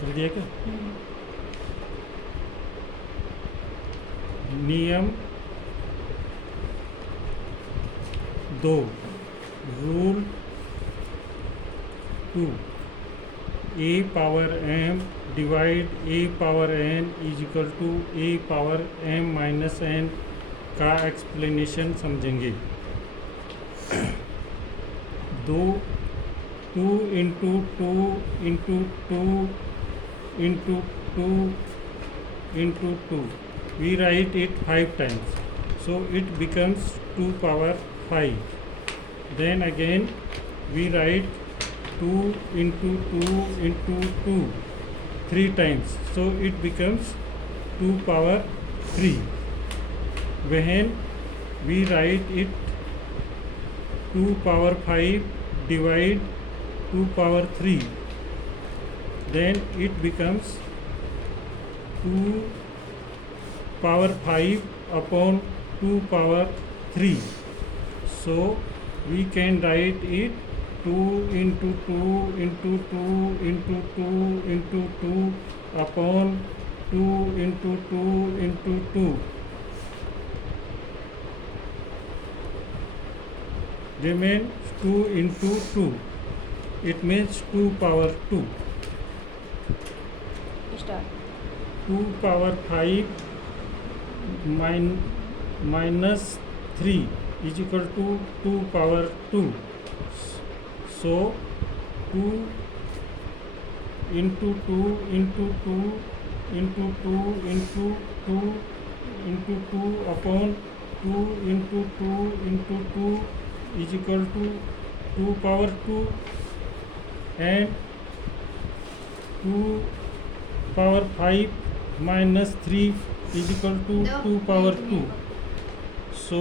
कर दिया क्या? नियम 2, rule 2, a power m divide a power n is equal to a power m minus n का explanation समझेंगे। दो 2 into 2 into 2 into 2 into 2, we write it 5 times, so it becomes 2 power 5. Then again we write 2 into 2 into 2 3 times, so it becomes 2 power 3. When we write it 2 power 5 divide 2 power 3, then it becomes 2 power 5 upon 2 power 3. So we can write it 2 into 2 into 2 into 2 into 2 upon 2 into 2 into 2. Remains 2 into 2. It means 2 power 2. Start. 2 power 5 minus 3 is equal to 2 power 2. So 2 into 2 into 2 into 2 into 2 into 2 upon 2 into 2 into 2 is equal to 2 power 2, and 2 power 5 minus 3 is equal to 2 power 2. So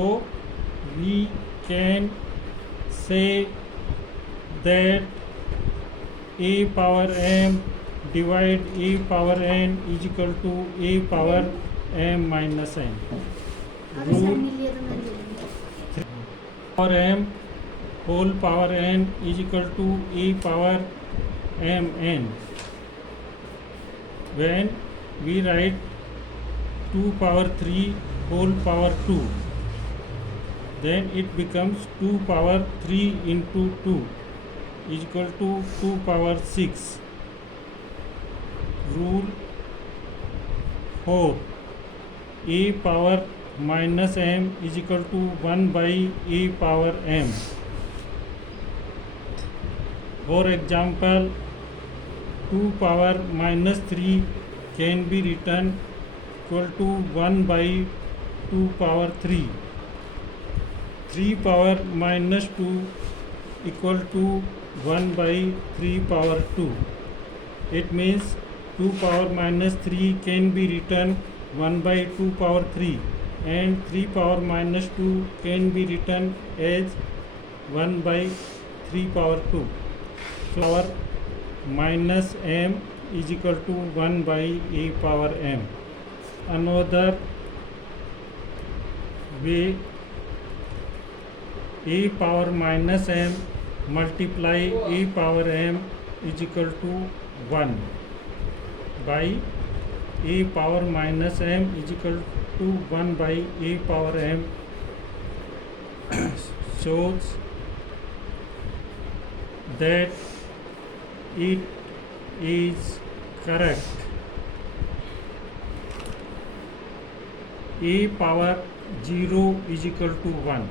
we can say that a power m divide a power n is equal to a power m minus n. Rule power m whole power n is equal to a power m n. When we write 2 power 3 whole power 2, then it becomes 2 power 3 into 2 is equal to 2 power 6. Rule 4, a power minus m is equal to 1 by a power m. For example, 2 power minus 3 can be written equal to 1 by 2 power 3. 3 power minus 2 equal to 1 by 3 power 2. It means 2 power minus 3 can be written 1 by 2 power 3, and 3 power minus 2 can be written as 1 by 3 power 2. So our minus m is equal to 1 by a power m. Another way, a power minus m multiply a power m is equal to 1 by a power minus m is equal to 1 by a power m shows that it is correct. A power 0 is equal to 1.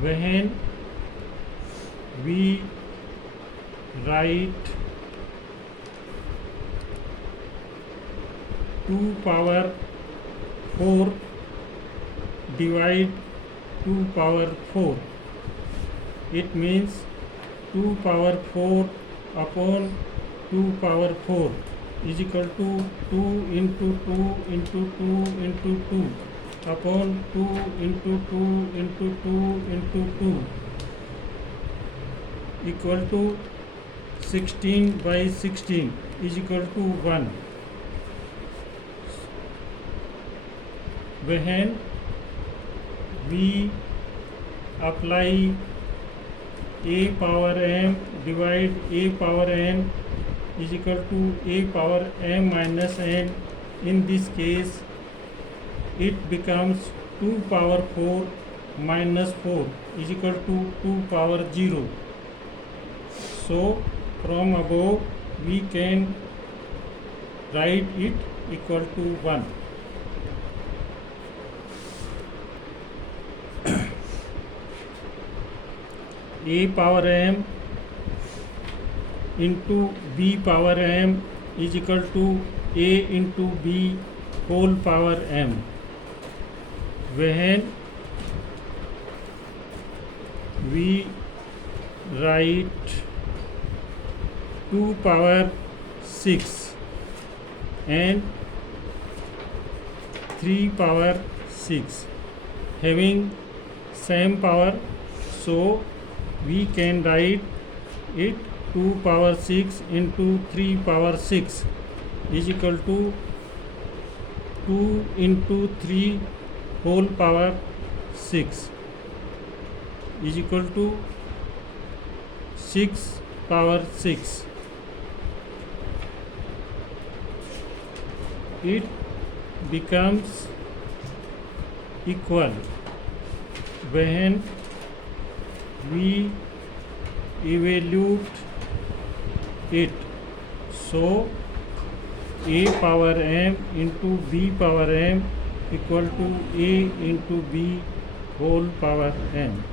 When we write 2 power 4 divide 2 power 4, it means 2 power 4 upon 2 power 4 is equal to 2 into 2 into 2 into 2 upon 2 into 2 into 2 into 2 equal to 16 by 16 is equal to 1. When we apply a power m divide a power n is equal to a power m minus n. In this case it becomes 2 power 4 minus 4 is equal to 2 power 0. So from above we can write it equal to 1. A power m into b power m is equal to a into b whole power m. When we write 2 power 6 and 3 power 6 having same power, so we can write it 2 power 6 into 3 power 6 is equal to 2 into 3 whole power 6 is equal to 6 power 6. It becomes equal when we evaluate it. So a power m into b power m equal to a into b whole power m.